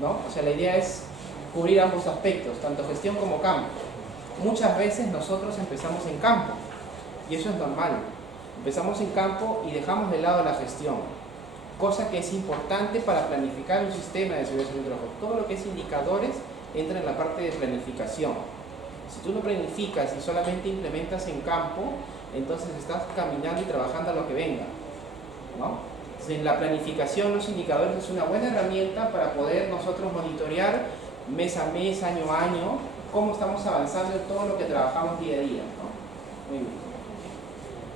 ¿no? O sea, la idea es cubrir ambos aspectos, tanto gestión como campo. Muchas veces nosotros empezamos en campo, y eso es normal. Empezamos en campo y dejamos de lado la gestión, cosa que es importante para planificar un sistema de seguridad y trabajo. Todo lo que es indicadores entra en la parte de planificación. Si tú no planificas y solamente implementas en campo, entonces estás caminando y trabajando a lo que venga, ¿no? En la planificación, los indicadores es una buena herramienta para poder nosotros monitorear mes a mes, año a año, cómo estamos avanzando en todo lo que trabajamos día a día, ¿no? Muy bien.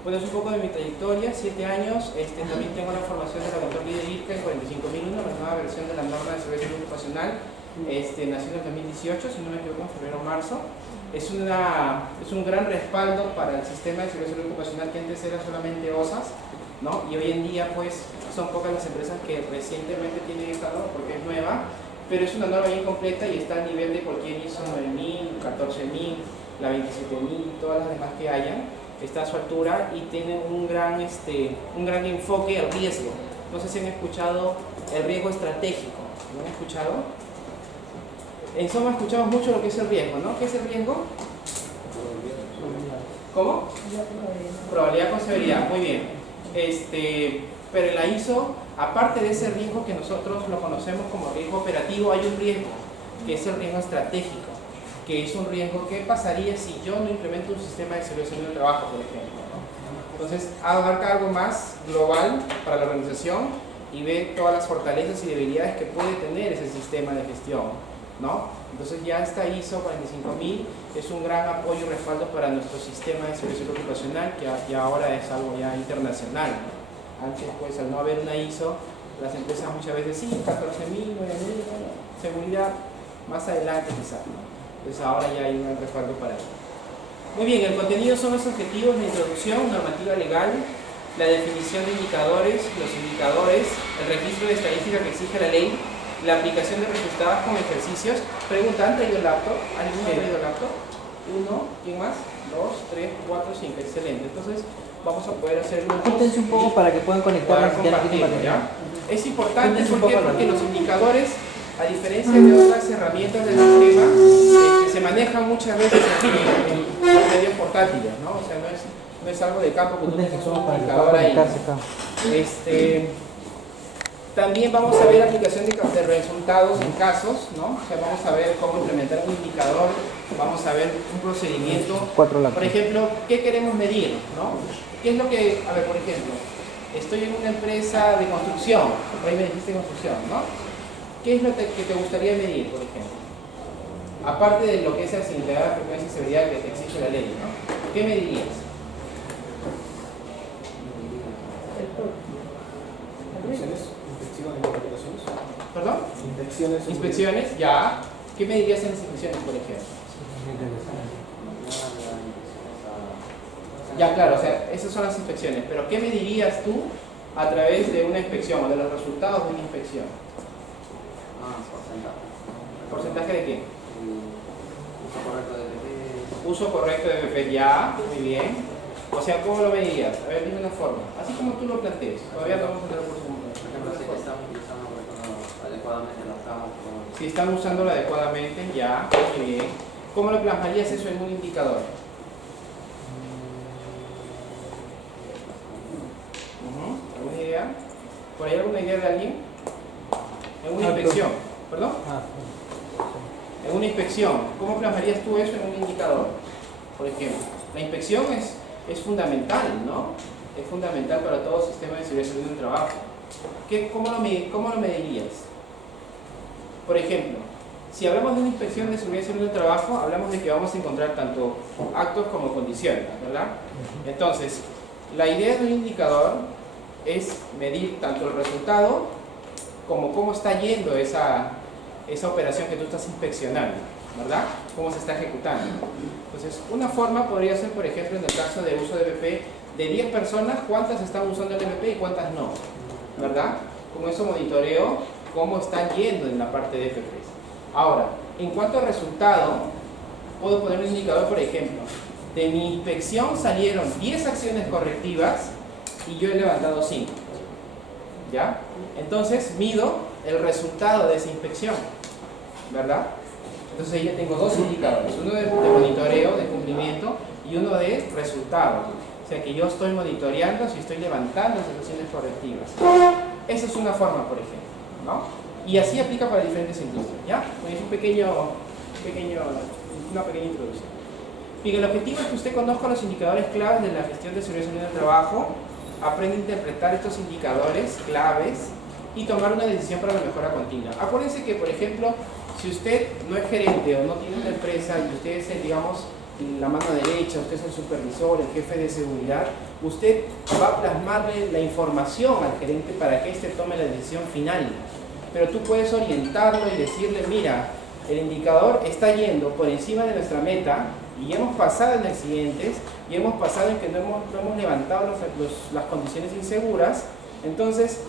Bueno, es un poco de mi trayectoria, 7 años. También tengo la formación de la control de IRCA en 45001, la nueva versión de la norma de seguridad ocupacional. Nació en el 2018, si no me equivoco, en febrero o marzo. Es un gran respaldo para el sistema de seguridad ocupacional que antes era solamente OSAS, ¿no? Y hoy en día, pues, son pocas las empresas que recientemente tienen esta norma porque es nueva, pero es una norma bien completa y está a nivel de cualquier ISO 9000, 14000, la 27000, todas las demás que hayan. Está a su altura y tiene un gran enfoque al riesgo. No sé si han escuchado el riesgo estratégico. ¿Lo han escuchado? En Soma escuchamos mucho lo que es el riesgo, ¿no? ¿Qué es el riesgo? ¿Cómo? Probabilidad con severidad, muy bien. Pero en la ISO, aparte de ese riesgo que nosotros lo conocemos como riesgo operativo, hay un riesgo, que es el riesgo estratégico, que es un riesgo que pasaría si yo no implemento un sistema de seguridad del trabajo, por ejemplo, ¿no? Entonces, abarca algo más global para la organización y ve todas las fortalezas y debilidades que puede tener ese sistema de gestión, ¿no? Entonces ya esta ISO 45000 es un gran apoyo y respaldo para nuestro sistema de seguridad ocupacional, que ya ahora es algo ya internacional, ¿no? Antes, pues, al no haber una ISO, las empresas muchas veces sí, 14000, 9000, bueno, seguridad más adelante quizás, ¿no? Entonces ahora ya hay un respaldo para ello. Muy bien, el contenido son los objetivos de introducción, normativa legal, la definición de indicadores, los indicadores, el registro de estadística que exige la ley, la aplicación de resultados con ejercicios. Pregunta, ¿han traído el laptop? ¿Alguno ha traído el laptop? ¿Uno? ¿Quién más? 2, 3, 4, 5. Excelente. Entonces vamos a poder hacer un poco para que puedan conectar. Es importante porque los indicadores, a diferencia de otras herramientas del sistema, se manejan muchas veces en medios portátiles, ¿no? O sea, no es algo de campo que tú tengas un indicador ahí. También vamos a ver aplicación de resultados en casos, ¿no? O sea, vamos a ver cómo implementar un indicador, vamos a ver un procedimiento. Por ejemplo, ¿qué queremos medir, no? ¿Qué es lo que, a ver, por ejemplo, estoy en una empresa de construcción, ahí me dijiste construcción, ¿no? ¿Qué es lo que te gustaría medir, por ejemplo? Aparte de lo que es la sensibilidad, frecuencia y severidad que te exige la ley, ¿no? ¿Qué medirías? ¿Perdón? Inspecciones, ya. ¿Qué medirías en las inspecciones, por ejemplo? Ya, claro, o sea, esas son las inspecciones, pero ¿qué medirías tú a través de una inspección o de los resultados de una inspección? ¿Porcentaje de qué? Uso correcto de PP, ya, muy bien. O sea, ¿cómo lo medirías? A ver, dime una forma. Así como tú lo plantees. Todavía no vamos a entrar por su mundo. Si están usándolo adecuadamente, ya, muy bien. ¿Cómo lo plasmarías eso en un indicador? ¿Alguna idea? ¿Por ahí alguna idea de alguien? En una inspección. ¿Perdón? En una inspección, ¿cómo plasmarías tú eso en un indicador? Por ejemplo, la inspección es fundamental, ¿no? Es fundamental para todo sistema de seguridad del trabajo. ¿Cómo lo medirías? Por ejemplo, si hablamos de una inspección de seguridad del trabajo, hablamos de que vamos a encontrar tanto actos como condiciones, ¿verdad? Entonces, la idea de un indicador es medir tanto el resultado como cómo está yendo esa operación que tú estás inspeccionando, ¿verdad? Cómo se está ejecutando. Entonces, una forma podría ser, por ejemplo, en el caso de uso de EPP, de 10 personas, ¿cuántas están usando el EPP y cuántas no? ¿Verdad? Con eso monitoreo cómo están yendo en la parte de EPP. Ahora, en cuanto al resultado, puedo poner un indicador, por ejemplo, de mi inspección salieron 10 acciones correctivas y yo he levantado 5. ¿Ya? Entonces, mido el resultado de esa inspección, ¿verdad? Entonces ahí ya tengo dos indicadores, uno de monitoreo, de cumplimiento, y uno de resultado. O sea que yo estoy monitoreando si estoy levantando situaciones correctivas. Esa es una forma, por ejemplo, ¿no? Y así aplica para diferentes industrias, ¿ya? Es una pequeña introducción. Bien, el objetivo es que usted conozca los indicadores claves de la gestión de seguridad y salud en el trabajo, aprenda a interpretar estos indicadores claves y tomar una decisión para la mejora continua. Acuérdense que, por ejemplo, si usted no es gerente o no tiene una empresa y usted es, digamos, la mano derecha, usted es el supervisor, el jefe de seguridad, usted va a plasmarle la información al gerente para que éste tome la decisión final. Pero tú puedes orientarlo y decirle, mira, el indicador está yendo por encima de nuestra meta y hemos pasado en accidentes y hemos pasado en que no hemos levantado las condiciones inseguras, entonces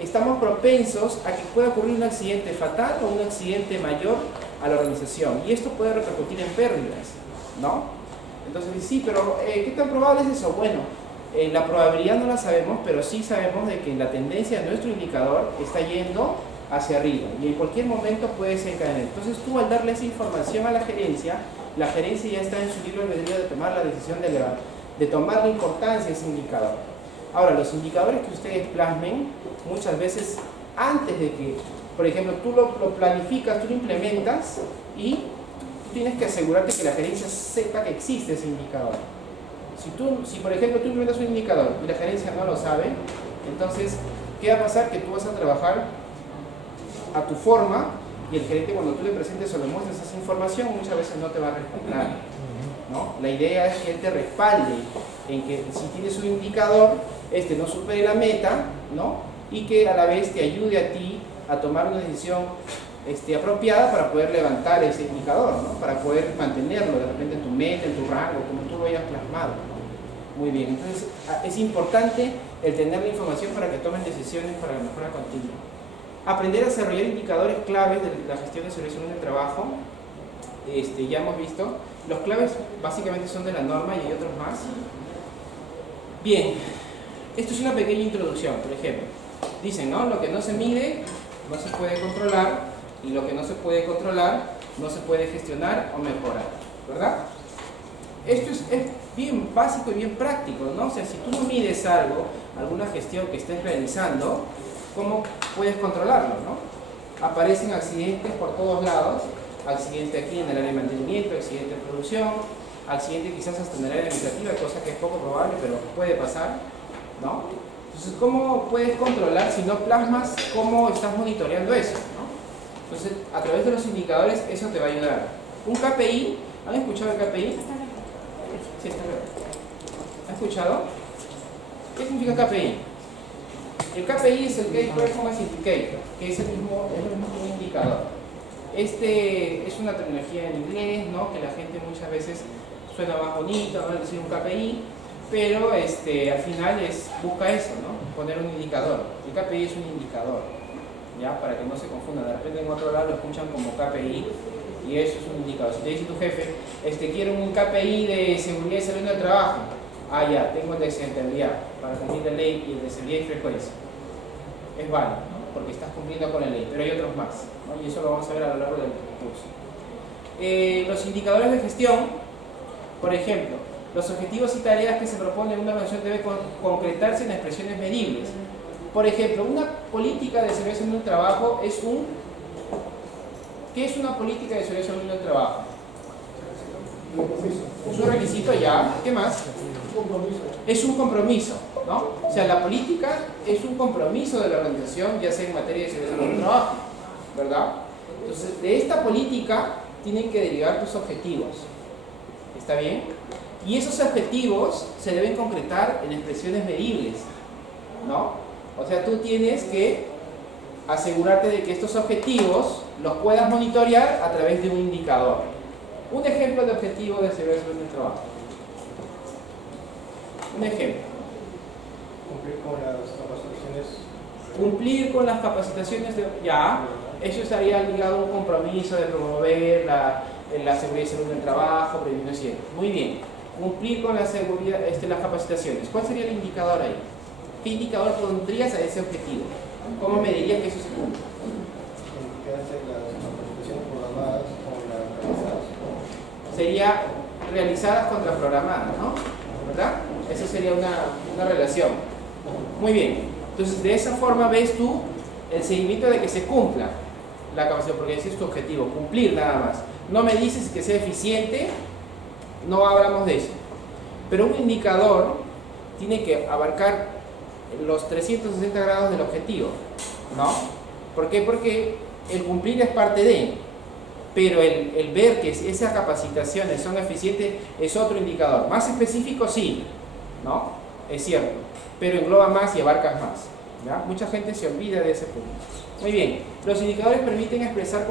estamos propensos a que pueda ocurrir un accidente fatal o un accidente mayor a la organización y esto puede repercutir en pérdidas, ¿no? Entonces, sí, pero ¿qué tan probable es eso? Bueno, la probabilidad no la sabemos, pero sí sabemos de que la tendencia de nuestro indicador está yendo hacia arriba y en cualquier momento puede desencadenar. Entonces tú al darle esa información a la gerencia ya está en su libre albedrío de tomar la decisión de tomar la importancia de ese indicador. Ahora, los indicadores que ustedes plasmen, muchas veces antes de que, por ejemplo, tú lo planificas, tú lo implementas y tú tienes que asegurarte que la gerencia sepa que existe ese indicador. Si por ejemplo tú implementas un indicador y la gerencia no lo sabe, entonces, ¿qué va a pasar? Que tú vas a trabajar a tu forma y el gerente, cuando tú le presentes o le muestres esa información, muchas veces no te va a respaldar, ¿no? La idea es que él te respalde en que si tienes un indicador, este no supere la meta, ¿no? Y que a la vez te ayude a ti a tomar una decisión apropiada para poder levantar ese indicador, ¿no? Para poder mantenerlo de repente en tu meta, en tu rango, como tú lo hayas plasmado. Muy bien, entonces es importante el tener la información para que tomen decisiones para la mejora continua. Aprender a desarrollar indicadores claves de la gestión de seguridad en el trabajo. Ya hemos visto, los claves básicamente son de la norma y hay otros más. Bien, esto es una pequeña introducción, por ejemplo. Dicen, ¿no? Lo que no se mide no se puede controlar y lo que no se puede controlar no se puede gestionar o mejorar, ¿verdad? Esto es bien básico y bien práctico, ¿no? O sea, si tú no mides algo, alguna gestión que estés realizando, ¿cómo puedes controlarlo, no? Aparecen accidentes por todos lados, accidente aquí en el área de mantenimiento, accidente de producción, accidente quizás hasta en el área administrativa, cosa que es poco probable, pero puede pasar, ¿no? Entonces, ¿cómo puedes controlar si no plasmas cómo estás monitoreando eso, ¿no? Entonces, a través de los indicadores, eso te va a ayudar. Un KPI, ¿han escuchado el KPI? Sí, está bien. ¿Han escuchado? ¿Qué significa KPI? El KPI es el Key Performance Indicator, que es el mismo indicador. Es una terminología en inglés, ¿no? Que la gente muchas veces suena más bonito, ¿no? Decir un KPI, pero al final busca eso, ¿no? Poner un indicador. El KPI es un indicador, ¿ya? Para que no se confundan. De repente en otro lado lo escuchan como KPI y eso es un indicador. Si te dice tu jefe, quiero un KPI de seguridad y salud en el trabajo, ya, tengo el de accidentalidad para cumplir la ley y el de seguridad y frecuencia. Es válido, ¿no? Porque estás cumpliendo con la ley, pero hay otros más, ¿no? Y eso lo vamos a ver a lo largo del curso. Los indicadores de gestión, por ejemplo, los objetivos y tareas que se proponen en una organización deben concretarse en expresiones medibles. Por ejemplo, una política de seguridad y salud en el trabajo ¿qué es una política de seguridad y salud en el trabajo? Es un requisito ya. ¿Qué más? Es un compromiso, ¿no? O sea, la política es un compromiso de la organización, ya sea en materia de seguridad y salud en el trabajo, ¿verdad? Entonces, de esta política tienen que derivar tus objetivos. ¿Está bien? Y esos objetivos se deben concretar en expresiones medibles, ¿no? O sea, tú tienes que asegurarte de que estos objetivos los puedas monitorear a través de un indicador. Un ejemplo de objetivo de seguridad y salud en el trabajo. Un ejemplo. Cumplir con las capacitaciones. Cumplir con las capacitaciones ya, eso estaría ligado a un compromiso de promover la seguridad y salud en el trabajo, prevención accidentes. Muy bien. Cumplir con la seguridad, las capacitaciones. ¿Cuál sería el indicador ahí? ¿Qué indicador pondrías a ese objetivo? ¿Cómo me dirías que eso se cumple? ¿Qué hacen las capacitaciones programadas o las realizadas? Sería realizadas contra programadas, ¿no? ¿Verdad? Esa sería una relación. Muy bien. Entonces, de esa forma ves tú el seguimiento de que se cumpla la capacidad, porque ese es tu objetivo, cumplir nada más. No me dices que sea eficiente, no hablamos de eso. Pero un indicador tiene que abarcar los 360 grados del objetivo, ¿no? ¿Por qué? Porque el cumplir es parte de, pero el ver que esas capacitaciones son eficientes es otro indicador. Más específico sí, ¿no? Es cierto, pero engloba más y abarca más, ¿ya? Mucha gente se olvida de ese punto. Muy bien, los indicadores permiten expresar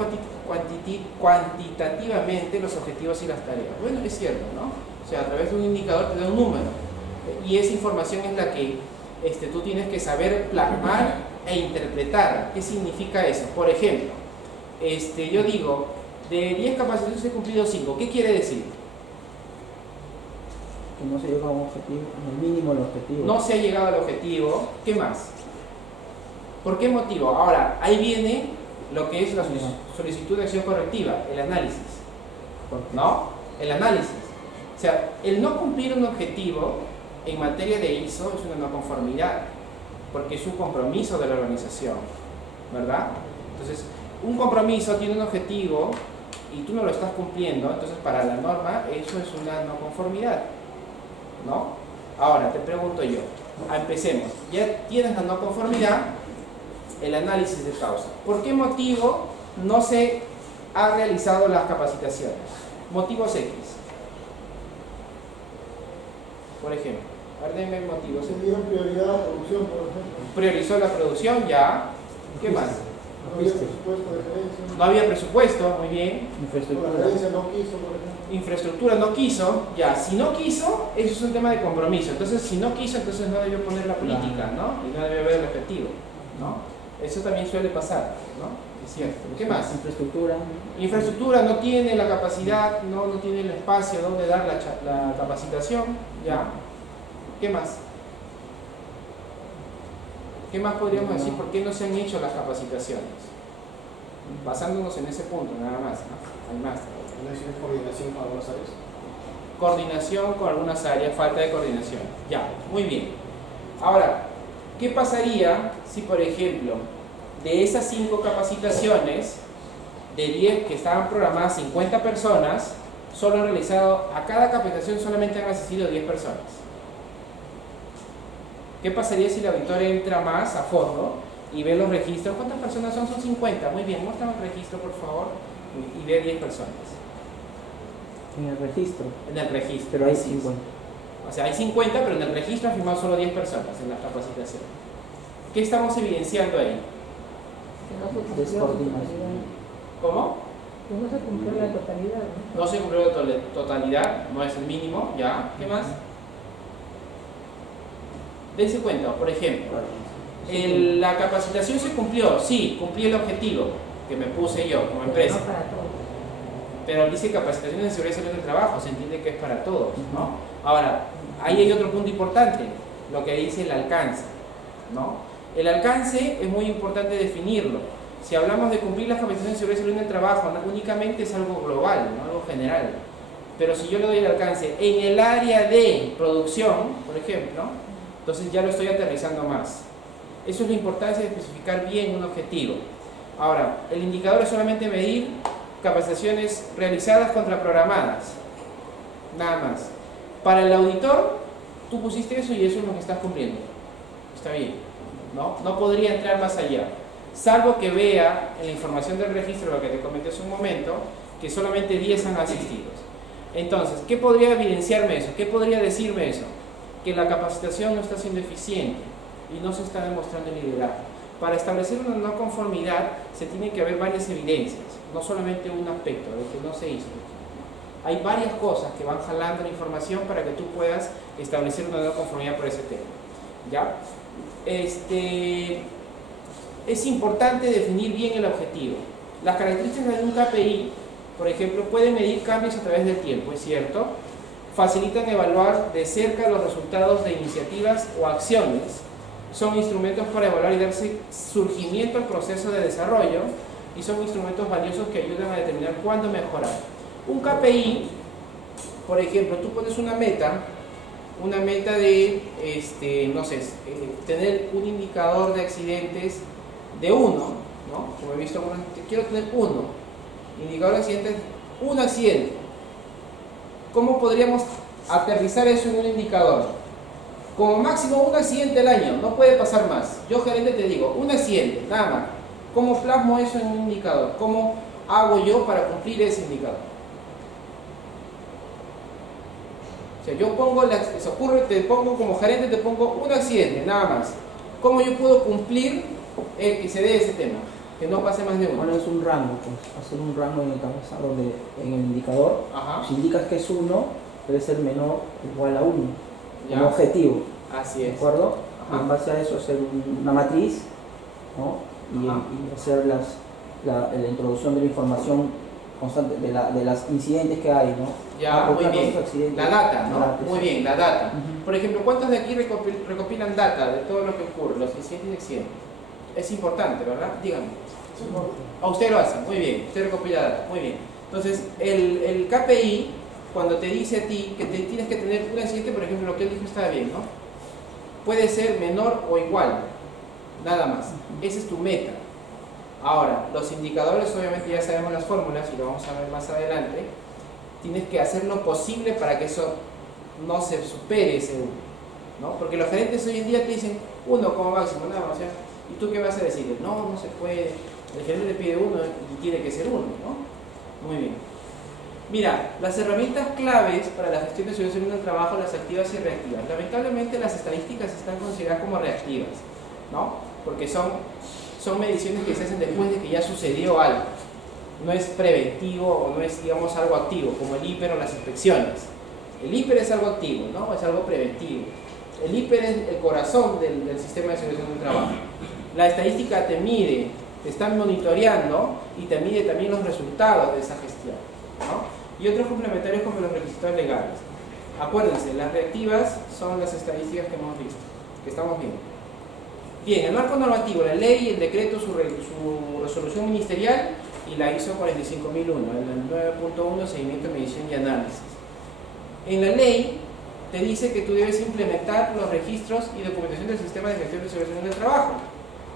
cuantitativamente los objetivos y las tareas. Bueno, es cierto, ¿no? O sea, a través de un indicador te da un número, y esa información es la que tú tienes que saber plasmar e interpretar. ¿Qué significa eso? Por ejemplo, yo digo, de 10 capacitaciones he cumplido 5. ¿Qué quiere decir? Que no se llega a un objetivo, en el mínimo el objetivo. No se ha llegado al objetivo. ¿Qué más? ¿Por qué motivo? Ahora, ahí viene lo que es la solicitud de acción correctiva, el análisis. ¿No? El análisis. O sea, el no cumplir un objetivo en materia de ISO es una no conformidad, porque es un compromiso de la organización, ¿verdad? Entonces, un compromiso tiene un objetivo y tú no lo estás cumpliendo, entonces para la norma eso es una no conformidad, ¿no? Ahora, te pregunto yo, empecemos, ya tienes la no conformidad, el análisis de causa. ¿Por qué motivo no se ha realizado las capacitaciones? Motivos X. Por ejemplo, a ver, denme motivos. Se dio prioridad a la producción, por ejemplo. Priorizó la producción, ya. ¿Qué más? No había presupuesto de gerencia. No había presupuesto, muy bien. La Infraestructura. gerencia no quiso, por ejemplo. Infraestructura no quiso, ya. Si no quiso, eso es un tema de compromiso. Entonces, si no quiso, entonces no debió poner la política, ¿no? Y no debió ver el objetivo, ¿no? Eso también suele pasar, ¿no? Es cierto. ¿Qué más? Infraestructura. Infraestructura no tiene la capacidad, no tiene el espacio donde dar la capacitación, ya. ¿Qué más? ¿Qué más podríamos decir? ¿Por qué no se han hecho las capacitaciones? Basándonos en ese punto, nada más, ¿no? Hay más. ¿No hay coordinación con algunas áreas? Coordinación con algunas áreas, falta de coordinación. Ya, muy bien. Ahora, ¿qué pasaría si, por ejemplo, de esas 5 capacitaciones, de 10 que estaban programadas 50 personas, solo han realizado, a cada capacitación solamente han asistido 10 personas? ¿Qué pasaría si el auditor entra más a fondo y ve los registros? ¿Cuántas personas son? Son 50. Muy bien, muéstrame el registro, por favor, y ve 10 personas. En el registro. En el registro. Pero hay así es. 50. O sea, hay 50, pero en el registro han firmado solo 10 personas en la capacitación. ¿Qué estamos evidenciando ahí? Que no se cumplió la Descoordinación. totalidad. ¿Cómo? Que no se cumplió la totalidad, ¿no? No se cumplió la totalidad, no es el mínimo, ya. ¿Qué más? Dense cuenta, por ejemplo, la capacitación se cumplió, sí, cumplí el objetivo que me puse yo como empresa. No para todos. Pero dice capacitaciones de seguridad y salud del trabajo, se entiende que es para todos, ¿no? Ahora, ahí hay otro punto importante, lo que dice el alcance, ¿no? El alcance es muy importante definirlo. Si hablamos de cumplir las capacitaciones de seguridad y salud del trabajo, únicamente es algo global, ¿no? Algo general. Pero si yo le doy el alcance en el área de producción, por ejemplo, entonces ya lo estoy aterrizando más. Eso es la importancia de especificar bien un objetivo. Ahora, el indicador es solamente medir capacitaciones realizadas contra programadas, nada más. Para el auditor, tú pusiste eso y eso es lo que estás cumpliendo. Está bien, ¿no? No podría entrar más allá, salvo que vea en la información del registro, lo que te comenté hace un momento, que solamente 10 han asistido. Entonces, ¿qué podría evidenciarme eso? ¿Qué podría decirme eso? Que la capacitación no está siendo eficiente y no se está demostrando el liderazgo. Para establecer una no conformidad se tienen que haber varias evidencias, no solamente un aspecto de que no se hizo. Hay varias cosas que van jalando la información para que tú puedas establecer una no conformidad por ese tema. ¿Ya? Es importante definir bien el objetivo. Las características de un KPI, por ejemplo, pueden medir cambios a través del tiempo, ¿es cierto? Facilitan evaluar de cerca los resultados de iniciativas o acciones son instrumentos para evaluar y darse surgimiento al proceso de desarrollo y son instrumentos valiosos que ayudan a determinar cuándo mejorar. Un KPI, por ejemplo, tú pones una meta de, no sé, tener un indicador de accidentes de 1, ¿no? Como he visto, quiero tener 1, indicador de accidentes, un accidente. ¿Cómo podríamos aterrizar eso en un indicador? Como máximo un accidente al año, no puede pasar más. Yo, gerente, te digo, un accidente, nada más. ¿Cómo plasmo eso en un indicador? ¿Cómo hago yo para cumplir ese indicador? O sea, yo pongo, se ocurre, te pongo como gerente, te pongo un accidente, nada más. ¿Cómo yo puedo cumplir que se dé ese tema? Que no pase más de uno. Bueno, es un rango, pues, hacer un rango en el cabeza donde en el indicador, Ajá. si indicas que es 1, debe ser menor o igual a 1, Ya. como objetivo. Así ¿De es. acuerdo? Ajá. Y en base a eso hacer una matriz, ¿no? Y Ajá. hacer la introducción de la información constante de las incidentes que hay, ¿no? Ya, Porque muy una cosa bien. es accidente, La data, ¿no? la data, Muy sí. bien, la data. Ujú. Por ejemplo, ¿cuántos de aquí recopilan data de todo lo que ocurre, los incidentes y accidentes? Es importante, ¿verdad? Díganme. A usted lo hace, muy bien. Usted recopila data, muy bien. Entonces, el KPI, cuando te dice a ti que tienes que tener un accidente, por ejemplo, lo que él dijo está bien, ¿no? Puede ser menor o igual, nada más. Esa es tu meta. Ahora, los indicadores, obviamente ya sabemos las fórmulas y lo vamos a ver más adelante. Tienes que hacer lo posible para que eso no se supere ese 1, ¿no? Porque los gerentes hoy en día te dicen 1 como máximo, nada más. O sea, ¿y tú qué vas a decir? No, no se puede. El gerente le pide 1 y tiene que ser 1, ¿no? Muy bien. Mira, las herramientas claves para la gestión de soluciones del trabajo, las activas y reactivas. Lamentablemente las estadísticas están consideradas como reactivas, ¿no? Porque son mediciones que se hacen después de que ya sucedió algo. No es preventivo o no es, digamos, algo activo, como el IPER o las inspecciones. El IPER es algo activo, ¿no? Es algo preventivo. El IPER es el corazón del sistema de solución del trabajo. La estadística te mide, te están monitoreando y te mide también los resultados de esa gestión, ¿no? Y otros complementarios como los requisitos legales. Acuérdense, las reactivas son las estadísticas que hemos visto, que estamos viendo. Bien, el marco normativo, la ley, el decreto, su resolución ministerial y la ISO 45001, el 9.1, seguimiento, medición y análisis. En la ley te dice que tú debes implementar los registros y documentación del sistema de gestión de seguridad del trabajo,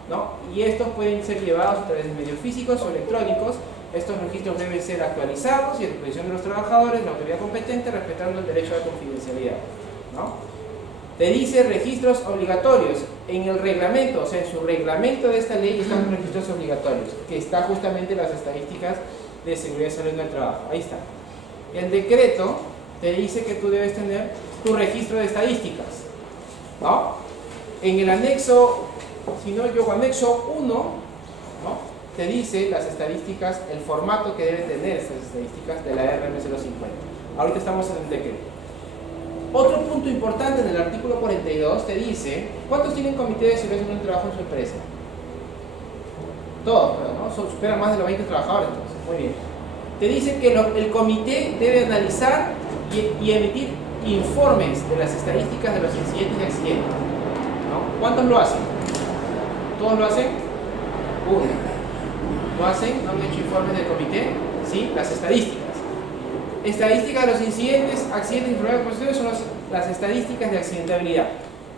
¿no? Y estos pueden ser llevados a través de medios físicos o electrónicos. Estos registros deben ser actualizados y a disposición de los trabajadores, la autoridad competente, respetando el derecho a la confidencialidad, ¿no? Te dice registros obligatorios. En el reglamento, o sea, en su reglamento de esta ley están los registros obligatorios, que está justamente las estadísticas de seguridad y salud en el trabajo. Ahí está. El decreto te dice que tú debes tener tu registro de estadísticas, ¿no? En el anexo, si no yo anexo 1, ¿no? Te dice las estadísticas, el formato que debe tener estas estadísticas de la RMS 050. Ahorita estamos en el decreto. Otro punto importante en el artículo 42 te dice, ¿cuántos tienen comité de seguridad en un trabajo en su empresa? Todos, ¿no? Superan más de los 20 trabajadores, entonces, muy bien. Te dice que el comité debe analizar y emitir informes de las estadísticas de los incidentes y accidentes, ¿no? ¿Cuántos lo hacen? ¿Todos lo hacen? Uno. ¿Lo hacen? ¿No han hecho informes del comité? Sí, las estadísticas. Estadísticas de los incidentes, accidentes y enfermedades profesionales son las estadísticas de accidentabilidad,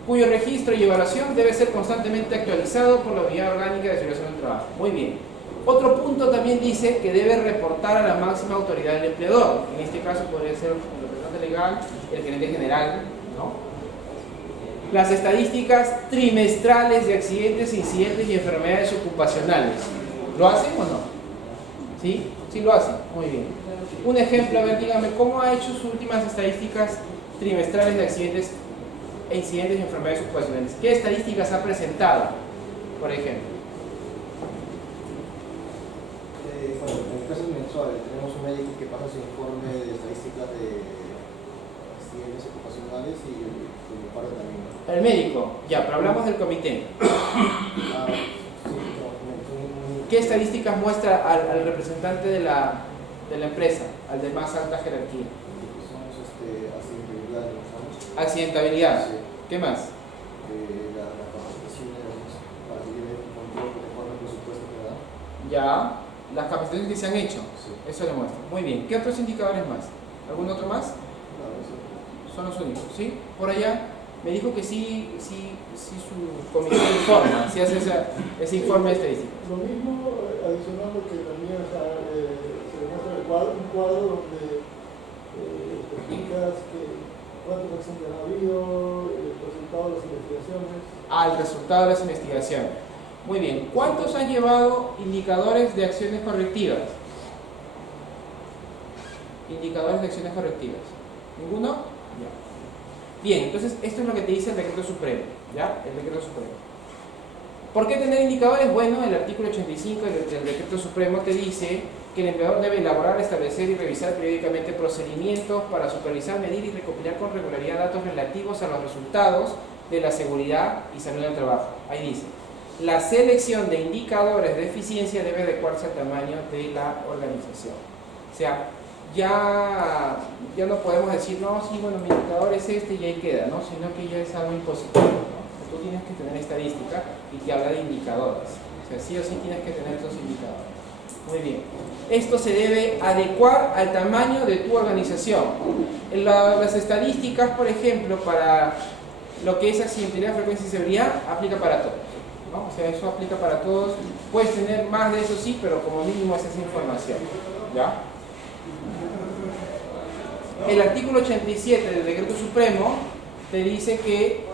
cuyo registro y evaluación debe ser constantemente actualizado por la Unidad Orgánica de Seguridad del Trabajo. Muy bien. Otro punto también dice que debe reportar a la máxima autoridad del empleador. En este caso podría ser el representante legal, el gerente general, ¿no? Las estadísticas trimestrales de accidentes, incidentes y enfermedades ocupacionales. ¿Lo hacen o no? ¿Sí? Sí lo hacen. Muy bien. Un ejemplo, a ver, dígame, ¿cómo ha hecho sus últimas estadísticas trimestrales de accidentes e incidentes y enfermedades ocupacionales? ¿Qué estadísticas ha presentado, por ejemplo? Bueno, en casos mensuales tenemos un médico que pasa su informe de estadísticas de accidentes ocupacionales y el paro también. El médico, ya, pero hablamos del comité. ¿Qué estadísticas muestra al representante de la empresa, al de más alta jerarquía? Accidentabilidad, ¿no? Accidentabilidad. Sí. ¿Qué más? La capacitación Ya, las capacitaciones que se han hecho, Sí. eso demuestra. Muy bien, ¿qué otros indicadores más? ¿Algún otro más? Claro, eso. Son los únicos, ¿sí? Por allá me dijo que sí su comisión informa, si hace ese informe estadístico. Lo mismo, adicional lo que también se demuestra un cuadro donde explicas cuántos accidentes han habido, el resultado de las investigaciones. Al resultado de las investigaciones. Muy bien, ¿cuántos han llevado indicadores de acciones correctivas? Indicadores de acciones correctivas. ¿Ninguno? Ya. Bien, entonces esto es lo que te dice el decreto supremo, ¿ya? El decreto supremo. ¿Por qué tener indicadores? Bueno, el artículo 85 del decreto supremo te dice que el empleador debe elaborar, establecer y revisar periódicamente procedimientos para supervisar, medir y recopilar con regularidad datos relativos a los resultados de la seguridad y salud del trabajo. Ahí dice, la selección de indicadores de eficiencia debe adecuarse al tamaño de la organización. O sea, ya no podemos decir, no, sí, bueno, mi indicador es este y ahí queda, ¿no? Sino que ya es algo impositivo, ¿no? Tú tienes que tener estadística y te habla de indicadores. O sea, sí o sí tienes que tener esos indicadores. Muy bien. Esto se debe adecuar al tamaño de tu organización. Las estadísticas, por ejemplo, para lo que es accidentalidad, frecuencia y severidad, aplica para todos, ¿no? O sea, eso aplica para todos. Puedes tener más de eso, sí, pero como mínimo es esa información, ¿ya? El artículo 87 del decreto supremo te dice que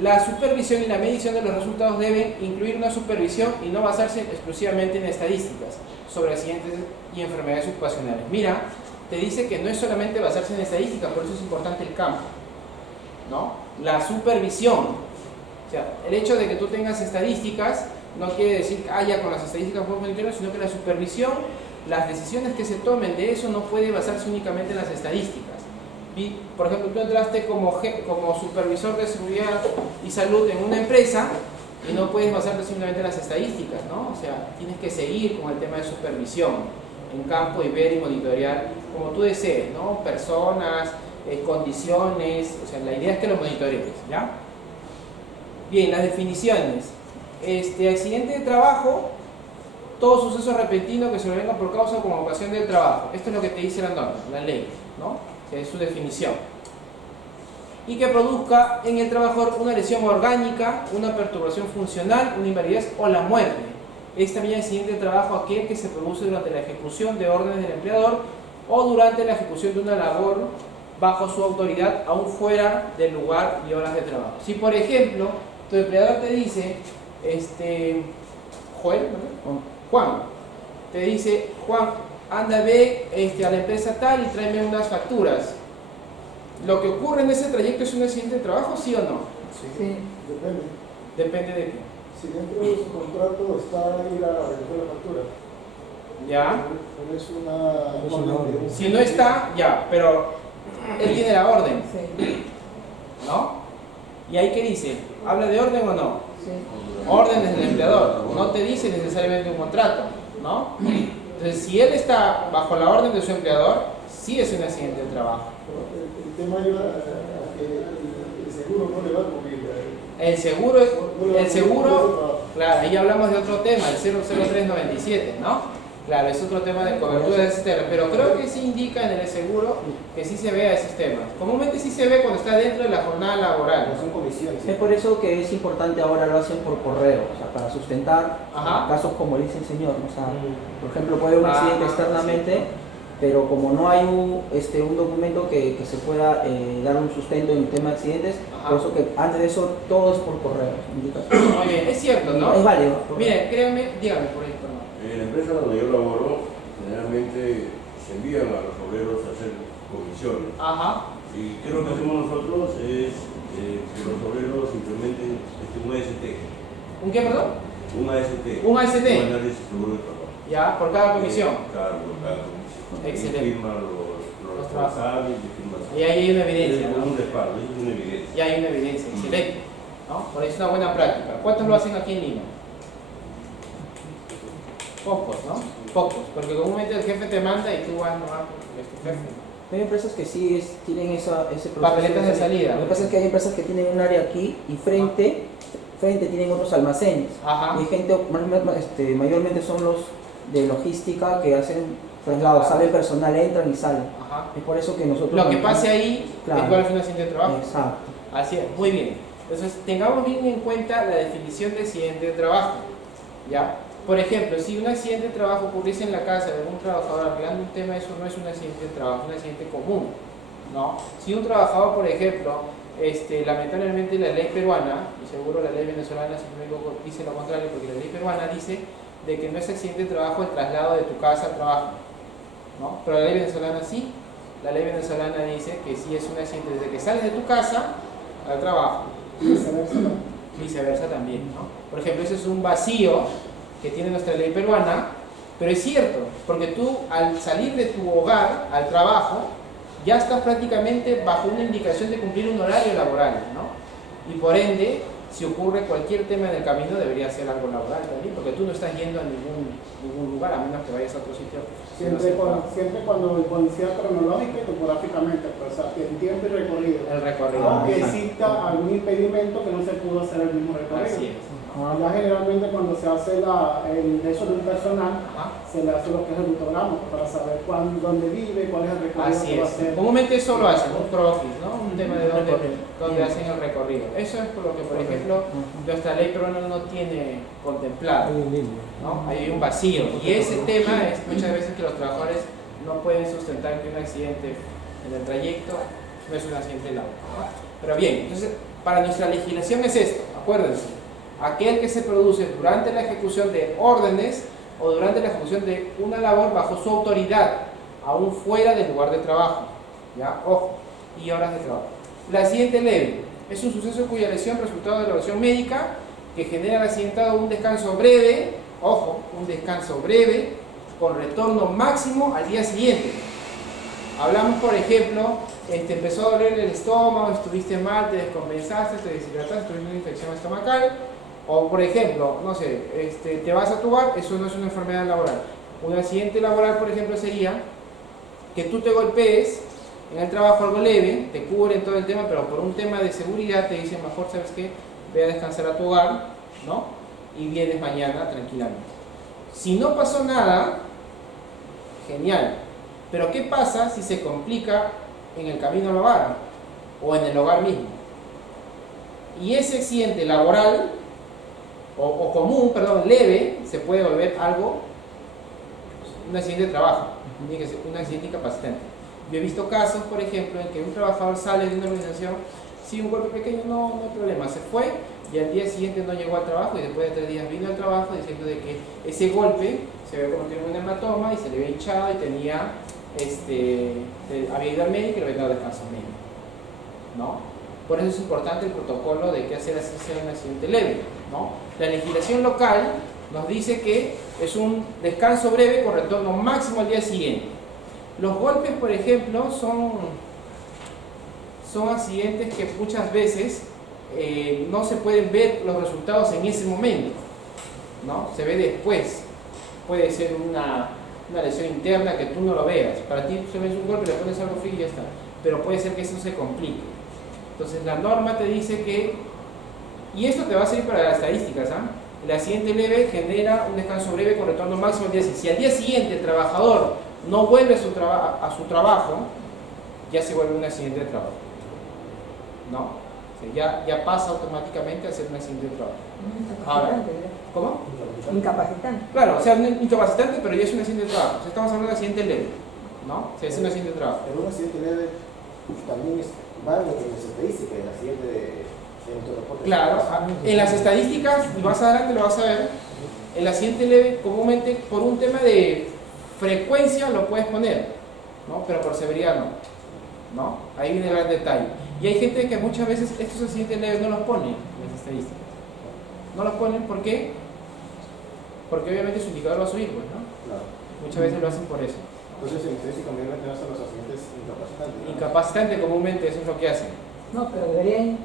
la supervisión y la medición de los resultados deben incluir una supervisión y no basarse exclusivamente en estadísticas sobre accidentes y enfermedades ocupacionales. Mira, te dice que no es solamente basarse en estadísticas, por eso es importante el campo, ¿no? La supervisión, o sea, el hecho de que tú tengas estadísticas no quiere decir que ya con las estadísticas puedo monitorear, sino que la supervisión, las decisiones que se tomen de eso no puede basarse únicamente en las estadísticas. Y, por ejemplo, tú entraste como supervisor de seguridad y salud en una empresa y no puedes basarte simplemente en las estadísticas, ¿no? O sea, tienes que seguir con el tema de supervisión en campo y ver y monitorear como tú desees, ¿no? Personas, condiciones, o sea, la idea es que lo monitorees, ¿ya? Bien, las definiciones. Accidente de trabajo, todo suceso repentino que sobrevenga por causa o como ocasión del trabajo. Esto es lo que te dice la norma, la ley, ¿no? O sea, es su definición. Y que produzca en el trabajador una lesión orgánica, una perturbación funcional, una invalidez o la muerte. Es también accidente de trabajo aquel que se produce durante la ejecución de órdenes del empleador o durante la ejecución de una labor bajo su autoridad, aún fuera del lugar y horas de trabajo. Si, por ejemplo, tu empleador te dice, Juan, te dice, Juan, anda, ve a la empresa tal y tráeme unas facturas. ¿Lo que ocurre en ese trayecto es un accidente de trabajo, sí o no? Sí. Depende. Depende de qué. Si dentro de su contrato está ir a recoger la factura. ¿Ya? Pero es una orden. Si no está, ya, pero él tiene la orden, Sí. ¿no? ¿Y ahí qué dice? ¿Habla de orden o no? Sí. Órdenes del empleador, no te dice necesariamente un contrato, ¿no? Entonces, si él está bajo la orden de su empleador, sí es un accidente de trabajo. El tema iba a que el seguro no le va a cubrir. El seguro, claro, ahí hablamos de otro tema, el 00397, ¿no? Claro, es otro tema de cobertura del sistema, pero creo que sí indica en el seguro que sí se vea ese sistema. Comúnmente sí se ve cuando está dentro de la jornada laboral. No son comisiones. Es por eso que es importante ahora lo hacen por correo, o sea, para sustentar Ajá. casos como dice el señor, o sea, por ejemplo puede haber un accidente externamente, sí. pero como no hay un documento que se pueda dar un sustento en el tema de accidentes, Ajá. por eso que antes de eso todo es por correo. Muy bien, es cierto, ¿no? Es válido. Miren, créanme, dígame por ahí, perdón. En la empresa donde yo laboro, generalmente se envían a los obreros a hacer comisiones. Ajá. Y ¿qué es lo que hacemos nosotros? Es que los obreros implementen un AST. ¿Un qué, perdón? Un AST. Un AST. Un análisis seguro de trabajo. Ya, por cada comisión. Claro, por cada comisión. Excelente. Y firman los responsables y firman. Y ahí hay una evidencia, Es ¿no? un respaldo, es una evidencia. Y hay una evidencia, excelente, ¿no? Por eso es una buena práctica. ¿Cuántos lo hacen aquí en Lima? Pocos, ¿no? Pocos, porque comúnmente el jefe te manda y tú vas, no vas porque es tu jefe. Hay empresas que sí tienen ese proceso. Papeletas de salida. Lo que pasa es que hay empresas que tienen un área aquí y frente frente tienen otros almacenes. Ajá. Y hay gente, mayormente son los de logística que hacen traslados, sale el personal, entran y salen. Ajá. Es por eso que nosotros... Lo que pase ahí Claro. es cuál es un accidente de trabajo. Exacto. Así es, muy bien. Entonces, tengamos bien en cuenta la definición de accidente de trabajo. ¿Ya? Por ejemplo, si un accidente de trabajo ocurriese en la casa de algún trabajador arreglando un tema, eso no es un accidente de trabajo, es un accidente común, ¿no? Si un trabajador, por ejemplo, lamentablemente la ley peruana, y seguro la ley venezolana, si no me equivoco, dice lo contrario, porque la ley peruana dice de que no es accidente de trabajo el traslado de tu casa al trabajo, ¿no? Pero la ley venezolana sí. La ley venezolana dice que sí es un accidente desde que sales de tu casa al trabajo. Viceversa también, ¿no? Por ejemplo, ese es un vacío que tiene nuestra ley peruana, pero es cierto, porque tú al salir de tu hogar al trabajo ya estás prácticamente bajo una indicación de cumplir un horario laboral, ¿no? Y por ende, si ocurre cualquier tema en el camino, debería ser algo laboral también, porque tú no estás yendo a ningún lugar, a menos que vayas a otro sitio. Siempre cuando sea cronológico y topográficamente, pues, o sea, en tiempo y recorrido. El recorrido. Aunque exista algún impedimento que no se pudo hacer el mismo recorrido. Así es. Ya generalmente cuando se hace el ingreso de un personal, Ajá. se le hace lo que es el rutograma para saber dónde vive, cuál es el recorrido Así que va a es. hacer. Comúnmente eso lo hacen, un profis, ¿no? Un tema de donde hacen el recorrido. Eso es por lo que, por ejemplo, nuestra ley peruana no tiene contemplado, ¿no? Hay un vacío. Y ese tema es muchas veces que los trabajadores no pueden sustentar que un accidente en el trayecto no es un accidente laboral. Pero bien, entonces, para nuestra legislación es esto, acuérdense. Aquel que se produce durante la ejecución de órdenes o durante la ejecución de una labor bajo su autoridad, aún fuera del lugar de trabajo, ¿ya? Ojo, y horas de trabajo. El accidente leve es un suceso cuya lesión resultado de la evaluación médica que genera al accidentado un descanso breve, ojo, un descanso breve con retorno máximo al día siguiente. Hablamos, por ejemplo, empezó a doler el estómago, estuviste mal, te descompensaste, te deshidrataste, tuviste una infección estomacal. O por ejemplo, no sé, te vas a tu hogar, eso no es una enfermedad laboral. Un accidente laboral, por ejemplo, sería que tú te golpees en el trabajo algo leve, te cubren todo el tema, pero por un tema de seguridad te dicen, mejor, ¿sabes qué? Ve a descansar a tu hogar, ¿no? Y vienes mañana tranquilamente. Si no pasó nada, genial. Pero ¿qué pasa si se complica en el camino al hogar o en el hogar mismo? Y ese accidente laboral o común, perdón, leve, se puede volver algo, un accidente de trabajo, tiene que ser un accidente incapacitante. Yo he visto casos, por ejemplo, en que un trabajador sale de una organización, sí, un golpe pequeño, no hay problema, se fue y al día siguiente no llegó al trabajo y después de 3 días vino al trabajo diciendo de que ese golpe se había convertido en un hematoma y se le había hinchado y tenía, había ido al médico y le había dado descanso médico, ¿no? Por eso es importante el protocolo de qué hacer así sea un accidente leve, ¿no? La legislación local nos dice que es un descanso breve con retorno máximo al día siguiente. Los golpes, por ejemplo, son accidentes que muchas veces no se pueden ver los resultados en ese momento, ¿no? Se ve después. Puede ser una lesión interna que tú no lo veas. Para ti se ves un golpe, le pones algo frío y ya está. Pero puede ser que eso se complique. Entonces la norma te dice que, y esto te va a servir para las estadísticas, ¿ah? El accidente leve genera un descanso breve con retorno máximo al día siguiente. Si al día siguiente el trabajador no vuelve a su trabajo, ya se vuelve un accidente de trabajo, ¿no? O sea, ya pasa automáticamente a ser un accidente de trabajo. Ahora, ¿cómo? Incapacitante. Claro, o sea, un incapacitante, pero ya es un accidente de trabajo. O sea, estamos hablando de accidente leve, ¿no? O sea, es un accidente de trabajo. Pero un accidente leve también va en las estadísticas, el accidente de autotransporte. Claro, en las estadísticas, y más adelante lo vas a ver, el accidente leve comúnmente por un tema de frecuencia lo puedes poner, ¿no? Pero por severidad no. Ahí viene el gran detalle. Y hay gente que muchas veces estos accidentes leves no los pone en las estadísticas. No los ponen, ¿por qué? Porque obviamente su indicador va a subir, pues, ¿no? Claro. Muchas veces lo hacen por eso. Entonces, en estadística mayormente no son los accidentes incapacitantes, ¿no? Incapacitante comúnmente eso es lo que hacen. No, pero deberían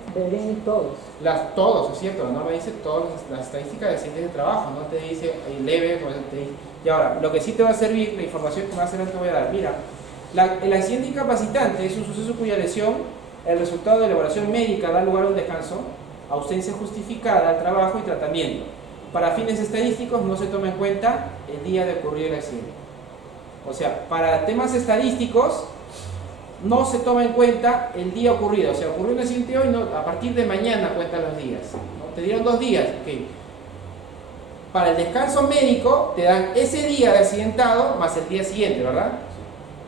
ir todos. Todos, es cierto, la norma dice todas las estadísticas de accidentes de trabajo, no te dice leve, como te dice. Y ahora, lo que sí te va a servir, la información que más adelante te voy a dar, mira, el accidente incapacitante es un suceso cuya lesión, el resultado de la evaluación médica da lugar a un descanso ausencia justificada al trabajo y tratamiento. Para fines estadísticos no se toma en cuenta el día de ocurrir el accidente. O sea, para temas estadísticos no se toma en cuenta el día ocurrido. O sea, ocurrió un accidente hoy, no, a partir de mañana cuentan los días, ¿no? Te dieron 2 días, ok. Para el descanso médico te dan ese día de accidentado más el día siguiente, ¿verdad?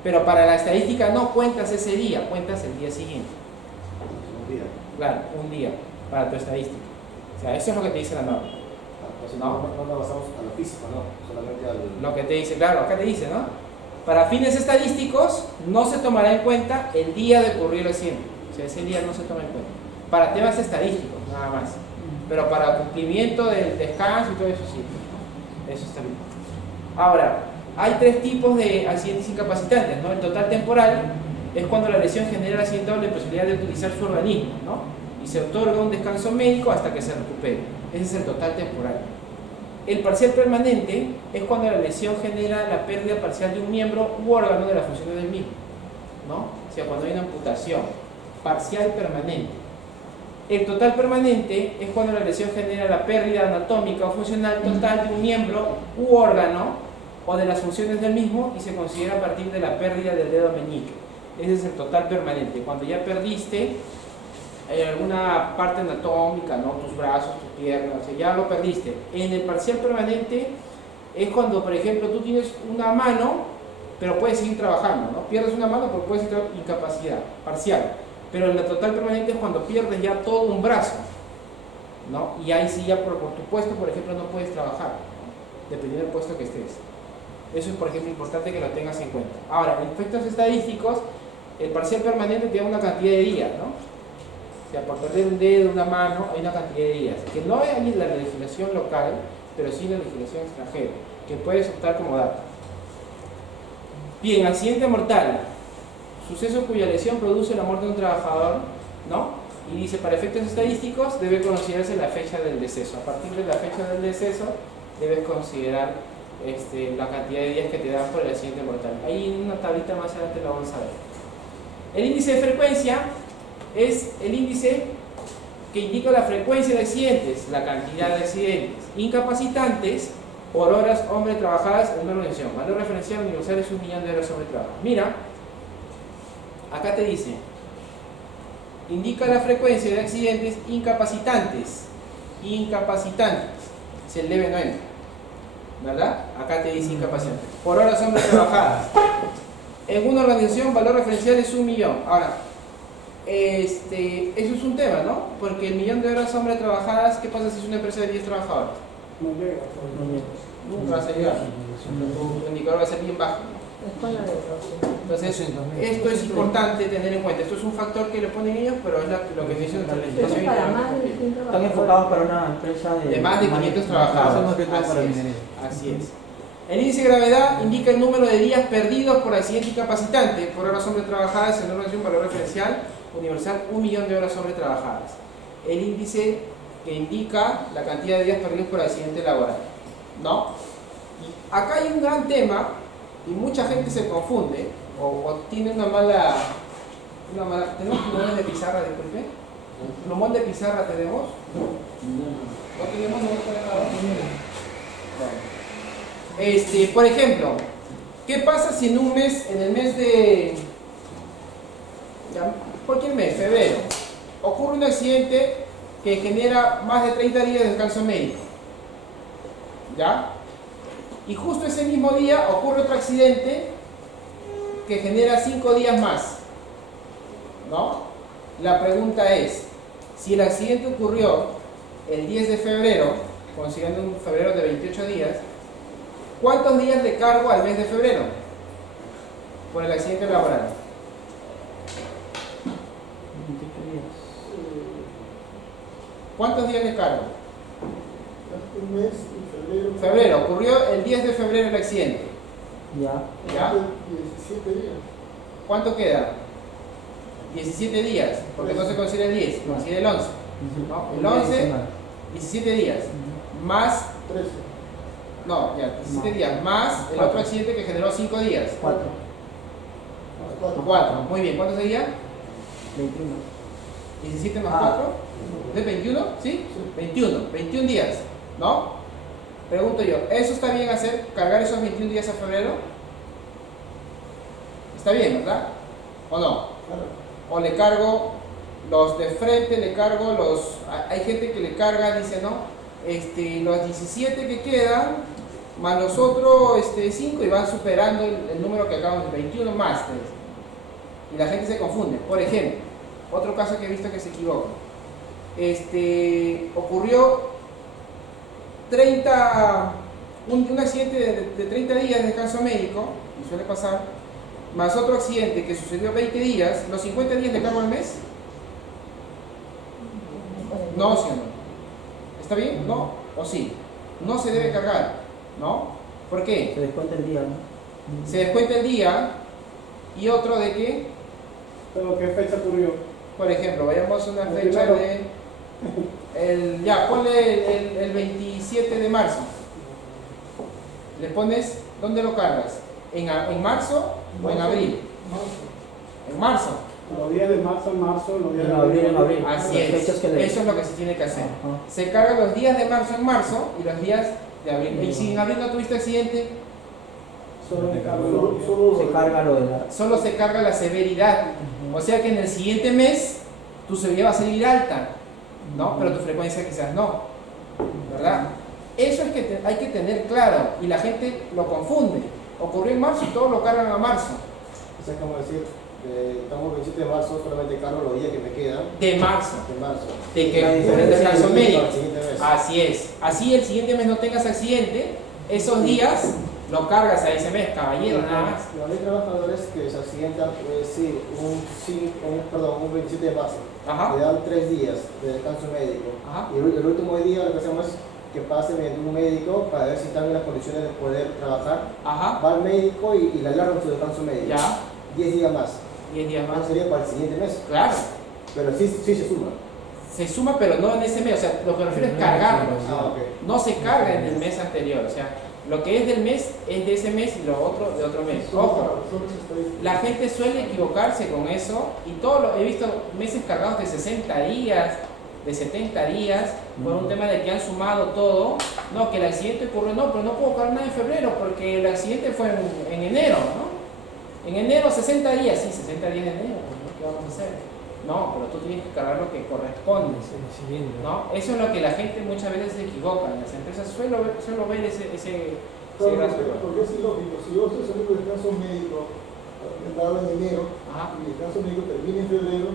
Pero para la estadística no cuentas ese día, cuentas el día siguiente. Un día. Claro, un día para tu estadística. O sea, eso es lo que te dice la norma. Entonces no nos basamos a lo físico, no, solamente al... Lo que te dice, claro, acá te dice, ¿no? Para fines estadísticos no se tomará en cuenta el día de ocurrir el accidente. O sea, ese día no se toma en cuenta. Para temas estadísticos, nada más. Pero para cumplimiento del descanso y todo eso sí. Eso está bien. Ahora, hay 3 tipos de accidentes incapacitantes, ¿no? El total temporal es cuando la lesión genera al accidentado la posibilidad de utilizar su organismo, ¿no? Y se otorga un descanso médico hasta que se recupere. Ese es el total temporal. El parcial permanente es cuando la lesión genera la pérdida parcial de un miembro u órgano de las funciones del mismo, ¿no? O sea, cuando hay una amputación. Parcial permanente. El total permanente es cuando la lesión genera la pérdida anatómica o funcional total de un miembro u órgano o de las funciones del mismo y se considera a partir de la pérdida del dedo meñique. Ese es el total permanente. Cuando ya perdiste alguna parte anatómica, ¿no? Tus brazos, tus piernas, o sea, ya lo perdiste. En el parcial permanente es cuando, por ejemplo, tú tienes una mano, pero puedes seguir trabajando, ¿no? Pierdes una mano, pero puedes tener incapacidad parcial. Pero en la total permanente es cuando pierdes ya todo un brazo, ¿no? Y ahí sí ya por tu puesto, por ejemplo, no puedes trabajar, ¿no? Dependiendo del puesto que estés. Eso es, por ejemplo, importante que lo tengas en cuenta. Ahora, en efectos estadísticos, el parcial permanente te da una cantidad de días, ¿no? O sea, por perder un dedo, una mano, hay una cantidad de días, que no hay en la legislación local, pero sí en la legislación extranjera, que puedes optar como dato. Bien, accidente mortal. Suceso cuya lesión produce la muerte de un trabajador, ¿no? Y dice, para efectos estadísticos debe considerarse la fecha del deceso. A partir de la fecha del deceso debes considerar la cantidad de días que te dan por el accidente mortal. Ahí en una tablita más adelante lo vamos a ver. El índice de frecuencia es el índice que indica la frecuencia de accidentes, la cantidad de accidentes incapacitantes por horas hombre trabajadas en una organización. Valor referencial universal es 1.000.000 de horas hombre trabajadas. Mira, acá te dice, indica la frecuencia de accidentes incapacitantes. Si el leve no entra, ¿verdad? Acá te dice incapacitantes. Por horas hombre trabajadas. En una organización, valor referencial es 1.000.000. Ahora, eso es un tema, ¿no? Porque el 1.000.000 de horas hombre trabajadas, ¿qué pasa si es una empresa de 10 trabajadores? No llega. Nunca vas a llegar. Tu indicador va a ser bien bajo. Entonces, esto es importante tener en cuenta. Esto es un factor que le ponen ellos, pero es lo que dice nuestra legislación. Están enfocados para una empresa de más de 500 trabajadores. Así es. El índice de gravedad indica el número de días perdidos por accidente incapacitante por horas hombre trabajadas en una organización valor referencial universal 1.000.000 de horas hombre trabajadas. El índice que indica la cantidad de días perdidos por accidente laboral, ¿no? Y acá hay un gran tema y mucha gente se confunde o tiene una mala... ¿Tenemos plumones de pizarra, disculpe? ¿Plumón de pizarra tenemos? ¿No tenemos? ¿No tenemos? Por ejemplo, ¿qué pasa si en un mes, en el mes de... cualquier mes, febrero, ocurre un accidente que genera más de 30 días de descanso médico? ¿Ya? Y justo ese mismo día ocurre otro accidente que genera 5 días más, ¿no? La pregunta es, si el accidente ocurrió el 10 de febrero, considerando un febrero de 28 días, ¿cuántos días le cargo al mes de febrero por el accidente laboral? ¿Cuántos días le cargo? Un mes en febrero. Febrero, ocurrió el 10 de febrero el accidente. Ya. ¿Ya? 17 días. ¿Cuánto queda? 17 días, porque no se considera el 10, se considera el 11. ¿No? El 11, 17 días, más 13. No, ya, 17 días, más el otro accidente que generó 5 días. 4. Más 4. 4, muy bien, ¿cuánto sería? 21. 17 más 4, ¿es 21? ¿Sí? 21 días, ¿no? Pregunto yo, ¿eso está bien hacer, cargar esos 21 días a febrero? Está bien, ¿verdad? ¿O no? O le cargo los de frente, le cargo los... Hay gente que le carga, dice, ¿no? Los 17 que quedan, más los otros 5 y van superando el número que acabamos de 21 más 3. Y la gente se confunde. Por ejemplo, otro caso que he visto que se equivoca. Ocurrió un accidente de 30 días de descanso médico, y suele pasar, más otro accidente que sucedió 20 días, ¿los 50 días le cargo al mes? No, ¿sí o no? ¿Está bien? ¿No? ¿O sí? No se debe cargar, ¿no? ¿Por qué? Se descuenta el día, ¿no? Se descuenta el día y otro de que, ¿Pero qué fecha ocurrió? por ejemplo, vayamos a una El fecha primero. ponle el 27 de marzo. Le pones, ¿dónde lo cargas? ¿En marzo o en abril? En marzo. Los días de marzo en marzo, los días En de abril, en abril. Así Las es. fechas que le- Eso es lo que se tiene que hacer. Ajá. Se cargan los días de marzo en marzo y los días de abril. Y si en abril no tuviste accidente, Solo de cargo. Se carga lo de la... solo se carga la severidad. O sea que en el siguiente mes tu severidad va a salir alta, ¿no? Pero tu frecuencia quizás no, ¿verdad? Eso es que hay que tener claro y la gente lo confunde. Ocurrió en marzo y todos lo cargan a marzo. O sea, como decir, estamos el 27 de marzo, solamente cargo los días que me quedan De marzo, de marzo. de que La por el diferencia descanso Para médico. el siguiente mes. Así es. Así el siguiente mes no tengas accidente, esos días lo cargas a ese mes, caballero, nada más. Pero hay trabajadores que se accidentan, sí, un 27 de marzo. Ajá. Le dan 3 días de descanso médico. Ajá. Y el último día lo que hacemos es que pase mediante un médico para ver si están en las condiciones de poder trabajar. Ajá. Va al médico y le alargan su descanso médico. Ya. 10 días más. 10 días Más más. sería para el siguiente mes. Claro. Pero sí se suma. Se suma, pero no en ese mes. O sea, lo que me refiero es cargarlo. Ah, ok. No se carga en el mes anterior. O sea, lo que es del mes es de ese mes y lo otro de otro mes. Ojo. La gente suele equivocarse con eso y he visto meses cargados de 60 días, de 70 días, por un tema de que han sumado todo. No, que el accidente ocurrió, no, pero no puedo cargar nada en febrero porque el accidente fue en enero, ¿no? En enero 60 días, sí, 60 días de enero, pues, ¿no? ¿Qué vamos a hacer? No, pero tú tienes que cargar lo que corresponde, ¿no? Eso es lo que la gente muchas veces se equivoca. En las empresas suelo ver ese gran error. Porque es ilógico. Si yo estoy saliendo de descanso médico, dado en enero, Ajá. y mi descanso médico termina en febrero,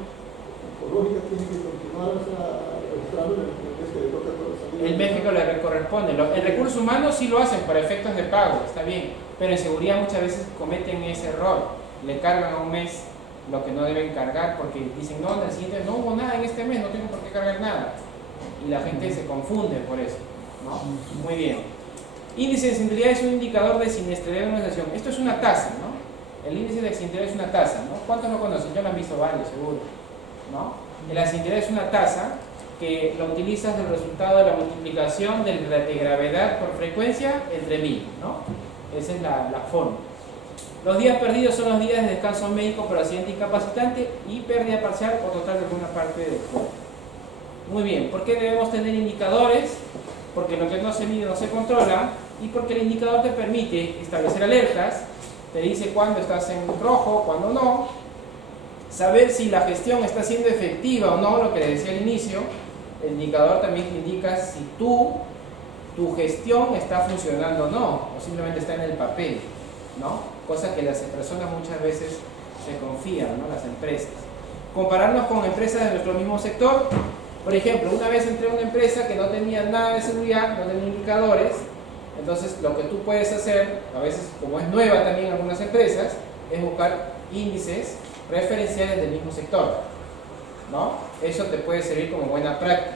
por lógica tiene que continuar registrando el mes que le toca salir. El mes que le corresponde. El recurso humano sí lo hacen para efectos de pago, está bien. Pero en seguridad muchas veces cometen ese error. Le cargan a un mes lo que no deben cargar porque dicen, no, en el siguiente no hubo nada en este mes, no tengo por qué cargar nada. Y la gente se confunde por eso, ¿no? Muy bien. Índice de accidentalidad es un indicador de siniestralidad de una organización. Esto es una tasa, ¿no? El índice de accidentalidad es una tasa, ¿no? ¿Cuántos lo conocen? Ya lo han visto varios, seguro, ¿no? El accidentalidad es una tasa que lo utilizas del resultado de la multiplicación de gravedad por frecuencia entre 1000, ¿no? Esa es la forma. Los días perdidos son los días de descanso médico por accidente incapacitante y pérdida parcial o total de alguna parte del cuerpo. Muy bien, ¿por qué debemos tener indicadores? Porque lo que no se mide no se controla y porque el indicador te permite establecer alertas, te dice cuándo estás en rojo, cuándo no, saber si la gestión está siendo efectiva o no, lo que les decía al inicio. El indicador también te indica si tu gestión está funcionando o no, o simplemente está en el papel, ¿no? Cosa que las personas muchas veces se confían, ¿no? Las empresas. Compararnos con empresas de nuestro mismo sector. Por ejemplo, una vez entré a una empresa que no tenía nada de seguridad, no tenía indicadores. Entonces, lo que tú puedes hacer, a veces como es nueva también en algunas empresas, es buscar índices referenciales del mismo sector, ¿no? Eso te puede servir como buena práctica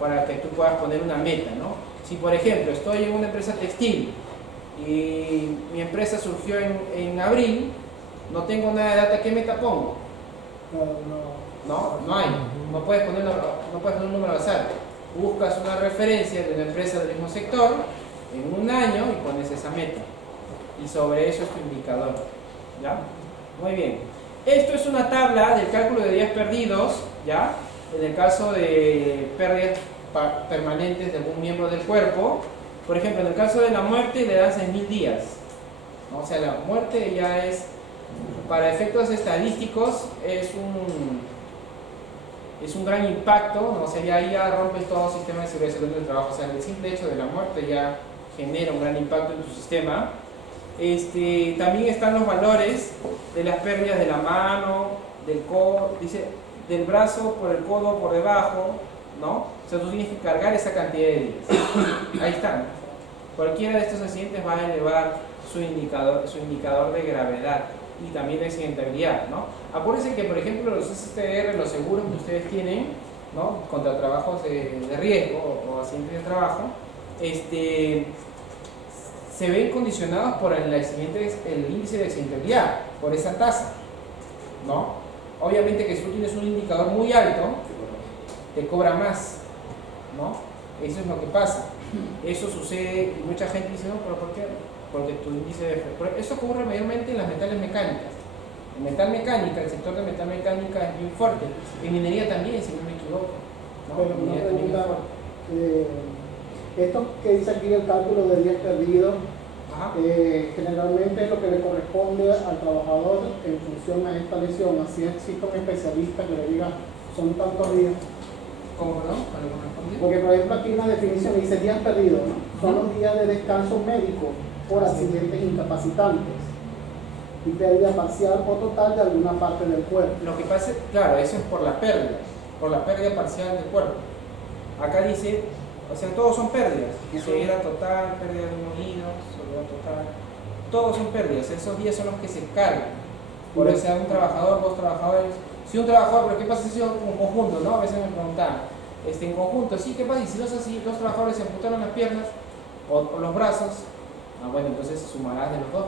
para que tú puedas poner una meta, ¿no? Si, por ejemplo, estoy en una empresa textil y mi empresa surgió en abril, no tengo nada de data, ¿qué meta pongo? No hay. No puedes poner un número al azar. Buscas una referencia de una empresa del mismo sector en un año y pones esa meta. Y sobre eso es tu indicador. ¿Ya? Muy bien. Esto es una tabla del cálculo de días perdidos, ¿ya? En el caso de pérdidas permanentes de algún miembro del cuerpo, por ejemplo, en el caso de la muerte le dan 6.000 días, ¿no? O sea, la muerte ya es, para efectos estadísticos, es un gran impacto, ¿no? O sea, ya rompes todo sistema de seguridad y salud del trabajo. O sea, el simple hecho de la muerte ya genera un gran impacto en tu sistema. También están los valores de las pérdidas de la mano, del codo, dice, del brazo por el codo por debajo, ¿no? O sea, tú tienes que cargar esa cantidad de días. Ahí están. Cualquiera de estos accidentes va a elevar su indicador de gravedad y también de accidentabilidad, ¿no? Acuérdense que, por ejemplo, los STR, los seguros que ustedes tienen, ¿no? Contra trabajos de riesgo o accidentes de trabajo, se ven condicionados por el índice de accidentabilidad, por esa tasa, ¿no? Obviamente que si tú tienes un indicador muy alto, te cobra más, ¿no? Eso es lo que pasa. Eso sucede y mucha gente dice, no, pero ¿por qué? Porque tu índice de... Eso ocurre mayormente en las metales mecánicas. En metal mecánica, el sector de metal mecánica es muy fuerte. En minería también, si no me equivoco, ¿no? Pero En una minería también es pregunta, fuerte. esto que dice aquí el cálculo de días perdidos, Ajá. generalmente es lo que le corresponde al trabajador en función a esta lesión. Así existe un especialista que le diga, son tantos días. ¿Cómo, perdón? ¿Para lo corresponde? Porque, por ejemplo, aquí en la definición dice días perdidos, ¿no? Son los días de descanso médico por accidentes incapacitantes y pérdida parcial o total de alguna parte del cuerpo. Lo que pasa, claro, eso es por la pérdida parcial del cuerpo. Acá dice, o sea, todos son pérdidas. Ceguera total, pérdida de un oído, soledad total. Todos son pérdidas, esos días son los que se cargan. Por eso, un trabajador, dos trabajadores. Si un trabajador, pero ¿qué pasa si es un conjunto, no? A veces me preguntaban, en conjunto, sí, ¿qué pasa? Y si dos trabajadores se amputaron las piernas o los brazos, bueno, entonces sumarás de los dos,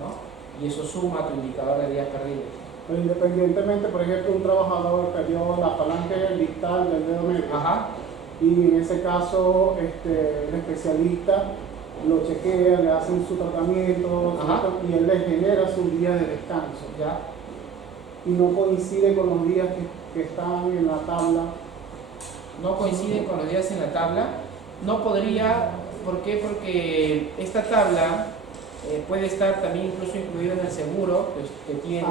¿no? Y eso suma tu indicador de días perdidos. Pero independientemente, por ejemplo, un trabajador perdió la falange distal del dedo medio. Ajá. Y en ese caso, el especialista lo chequea, le hacen su tratamiento y él le genera sus días de descanso. Ya. Y no coincide con los días que están en la tabla. No coinciden con los días en la tabla. No podría, ¿por qué? Porque esta tabla puede estar también incluso incluida en el seguro que tiene.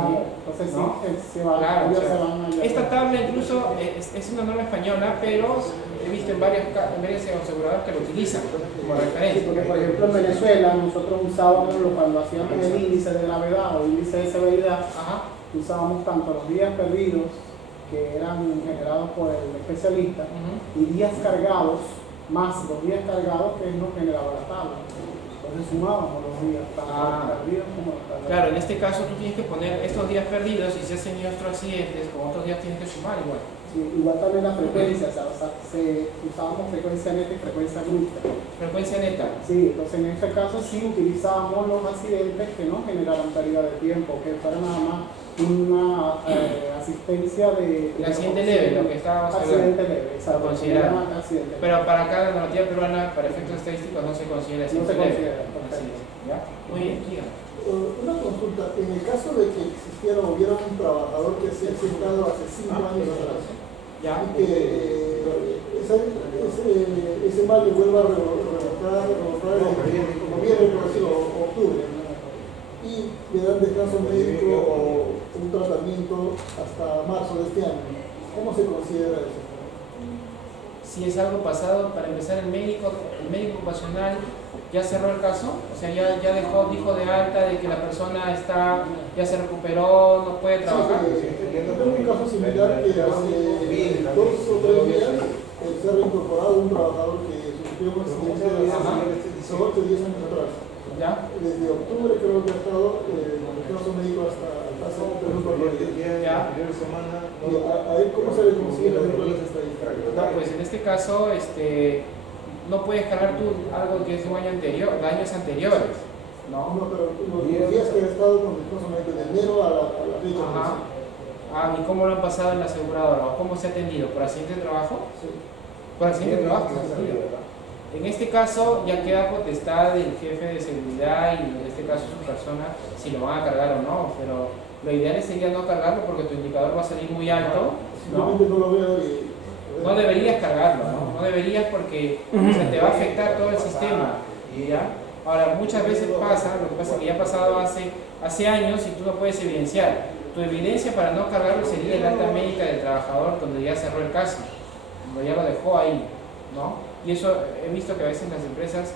Entonces ¿no? sí, se van Claro, o sea, se van allá. esta tabla incluso es una norma española, pero he visto en varias aseguradoras que lo utilizan como referencia. Sí, porque por ejemplo en Venezuela nosotros usábamos cuando hacíamos el índice de gravedad o índice de severidad, Ajá. usábamos tanto los días perdidos que eran generados por el especialista y días cargados más los días cargados que nos generaba la tabla. Entonces sumábamos los días, tanto perdidos como los cargados. Claro, en este caso tú tienes que poner estos días perdidos y si has tenido otros accidentes, con otros días tienes que sumar igual. Sí, igual también la frecuencia, o sea, usábamos frecuencia neta y frecuencia bruta. Frecuencia neta. Sí, entonces en este caso sí utilizábamos los accidentes que no generaran pérdida de tiempo, que fuera nada más una asistencia de... El accidente leve, lo que estábamos hablando. Accidente leve, exacto. Considerado. Accidente. Pero para acá la normativa peruana, para efectos estadísticos, no se considera No accidente se leve. considera, Así perfecto. es, ¿ya? Muy bien, dígame. Una consulta, en el caso de que existiera o hubiera un trabajador que se ha sentado hace 5 años atrás ¿Ya? y que ese mal le vuelva a rebotar en noviembre, por decirlo, octubre, y le dan descanso médico o un tratamiento hasta marzo de este año, ¿cómo se considera eso? Si es algo pasado, para empezar, el médico ocupacional ya cerró el caso, o sea, ya dijo de alta de que la persona ya se recuperó, no puede trabajar. Tengo un caso similar que hace 2 o 3 días se ha reincorporado un trabajador que sufrió un accidente hace 8 o 10 años atrás. ¿Ya? Desde octubre creo que ha estado en el caso médico hasta hace un periodo. ¿Ya? A él, ¿cómo se le considera dentro de las estadísticas? No, pues en este caso, no puedes cargar tú algo que es de un año anterior, de años anteriores, ¿no? No, pero los días que ha estado con el caso médico de enero a la fecha. Ajá. ¿Y cómo lo han pasado en la aseguradora? ¿O cómo se ha atendido? ¿Por accidente de trabajo? Sí. ¿Por accidente de trabajo? En este caso ya queda potestad del jefe de seguridad y en este caso su persona si lo van a cargar o no, pero lo ideal sería no cargarlo porque tu indicador va a salir muy alto, ¿no? Simplemente no lo veo y... No deberías cargarlo, ¿no? No deberías porque o sea, te va a afectar todo el sistema, ¿ya? Ahora, muchas veces pasa, lo que pasa es que ya ha pasado hace años y tú no puedes evidenciar. Tu evidencia para no cargarlo sería el alta médica del trabajador donde ya cerró el caso, donde ya lo dejó ahí, ¿no? Y eso he visto que a veces las empresas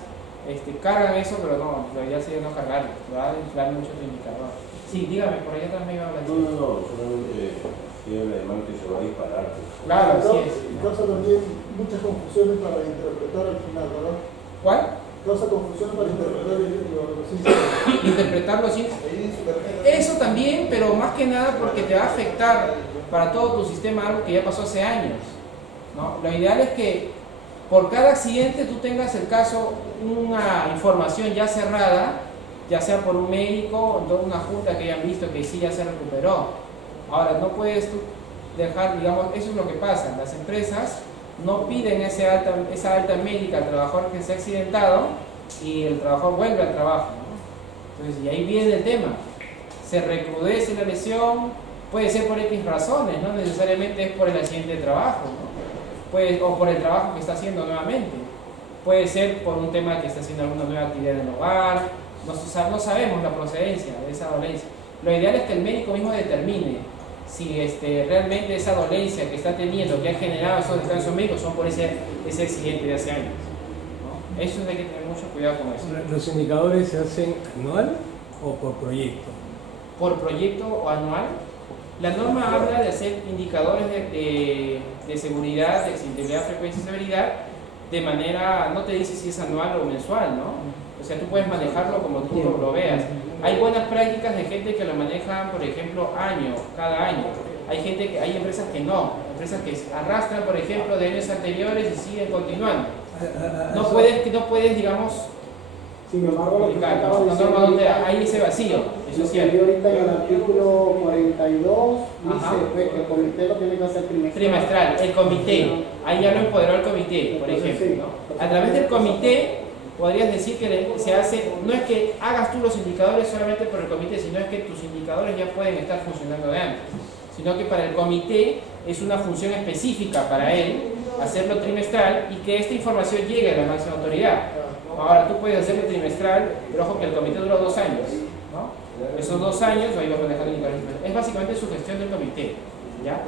cargan eso, pero no, la idea sería no cargarlo, te va a inflar mucho tu indicador. Sí, dígame, por allá también iba a hablar. No, solamente tiene la demanda que se va a disparar. Claro, así es. Causa también muchas confusiones para interpretar al final, ¿verdad? ¿Cuál? Causa confusión para interpretar los síntomas. Interpretarlo así. Eso también, pero más que nada porque te va a afectar para todo tu sistema algo que ya pasó hace años, ¿no? Lo ideal es que por cada accidente tú tengas el caso, una información ya cerrada, ya sea por un médico o toda una junta que hayan visto que sí ya se recuperó. Ahora, no puedes tú dejar, digamos, eso es lo que pasa, las empresas no piden esa alta médica al trabajador que se ha accidentado y el trabajador vuelve al trabajo, ¿no? Entonces, y ahí viene el tema, se recrudece la lesión, puede ser por X razones, no necesariamente es por el accidente de trabajo, ¿no? O por el trabajo que está haciendo nuevamente, puede ser por un tema que está haciendo alguna nueva actividad en el hogar, no sabemos la procedencia de esa dolencia. Lo ideal es que el médico mismo determine si realmente esa dolencia que está teniendo, que ha generado esos descansos médicos, son por ese accidente de hace años, ¿no? Eso hay que tener mucho cuidado con eso. ¿Los indicadores se hacen anual o por proyecto? ¿Por proyecto o anual? La norma habla de hacer indicadores de seguridad, de accidentabilidad, frecuencia y severidad de manera, no te dice si es anual o mensual, ¿no? O sea, tú puedes manejarlo como tú lo veas. Hay buenas prácticas de gente que lo manejan, por ejemplo, cada año. Hay empresas que no, empresas que arrastran, por ejemplo, de años anteriores y siguen continuando. No puedes, digamos, sin embargo, lo que usted acaba de decir donde ahorita, hay ese vacío. Eso lo es que vi cierto. ahorita en el artículo 42 Ajá. dice que el comité lo tiene que hacer Trimestral, el comité, ahí ya lo empoderó el comité, por ejemplo, ¿no? A través del comité podrías decir que se hace, no es que hagas tú los indicadores solamente por el comité, sino es que tus indicadores ya pueden estar funcionando de antes, sino que para el comité es una función específica para él hacerlo trimestral y que esta información llegue a la máxima autoridad. Ahora tú puedes hacerlo trimestral, pero ojo que el comité dura 2 años, ¿no? Esos 2 años ahí vas manejando indicadores. Es básicamente su gestión del comité, ¿ya?